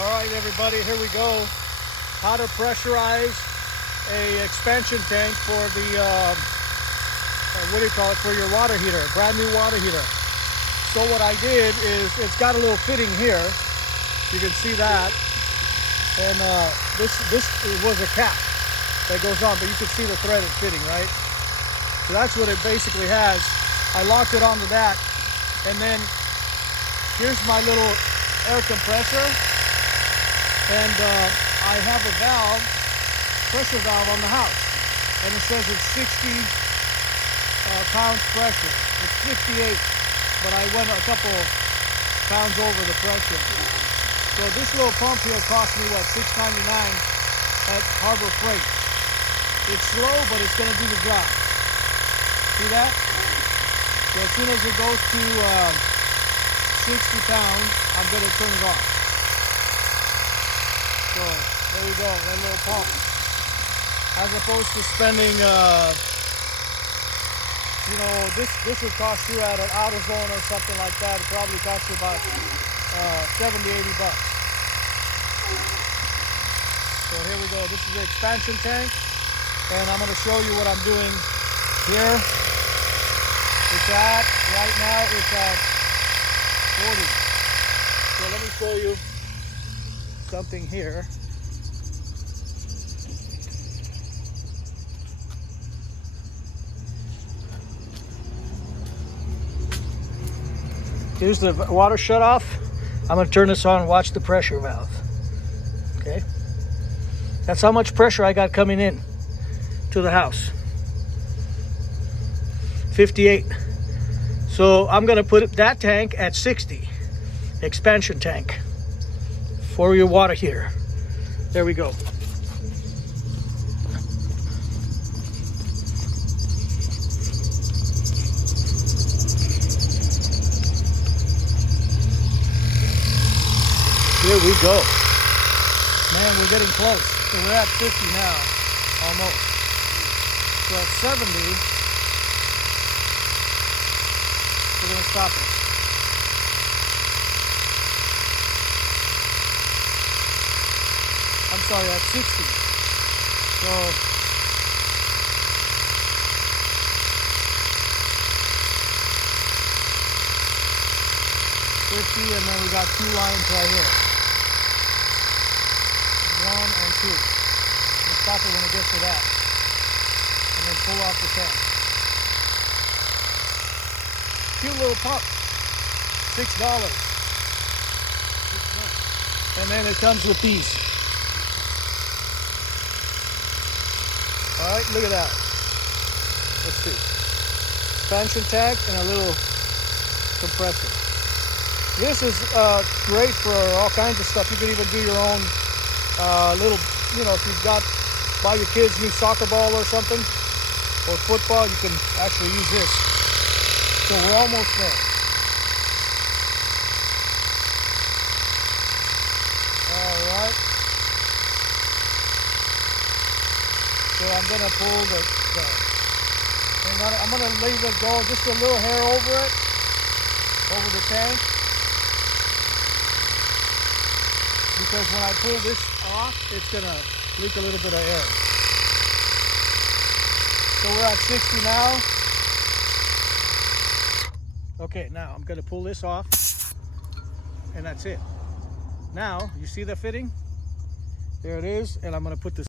All right, everybody, here we go. How to pressurize a expansion tank for the, for your water heater, brand new water heater. So what I did is, it's got a little fitting here. You can see that. And this was a cap that goes on, but you can see the threaded fitting, right? So that's what it basically has. I locked it onto that. And then here's my little air compressor. And I have a valve, pressure valve on the house. And it says it's 60 pounds pressure. It's 58, but I went a couple pounds over the pressure. So this little pump here cost me, what, $6.99 at Harbor Freight. It's slow, but it's gonna do the job. See that? So as soon as it goes to 60 pounds, I'm gonna turn it off. So there we go, that little pump. As opposed to spending, this would cost you at an AutoZone or something like that. It probably costs you about 70, 80 bucks. So here we go. This is the expansion tank, and I'm going to show you what I'm doing here. Right now it's at 40. So let me show you something here. Here's the water shut off. I'm going to turn this on and watch the pressure valve. Okay. That's how much pressure I got coming in to the house. 58. So I'm going to put that tank at 60. Expansion tank for your water heater. There we go. Here we go. Man, we're getting close. So we're at 50 now, almost. So at 70, we're going to stop it. I'm sorry, at 60. So, 50, and then we got 2 lines right here. 1 and 2. We'll stop it when it gets to that. And then pull off the tank. Cute little pump. $6. And then it comes with these. Alright, look at that. Let's see. Expansion tank and a little compressor. This is great for all kinds of stuff. You can even do your own little, if you've buy your kids new soccer ball or something, or football, you can actually use this. So we're almost there. All right. So I'm gonna pull I'm gonna leave it go just a little hair over it, over the tank. Because when I pull this off, it's gonna leak a little bit of air. So we're at 60 now. Okay, now I'm gonna pull this off, and that's it. Now, you see the fitting? There it is, and I'm gonna put this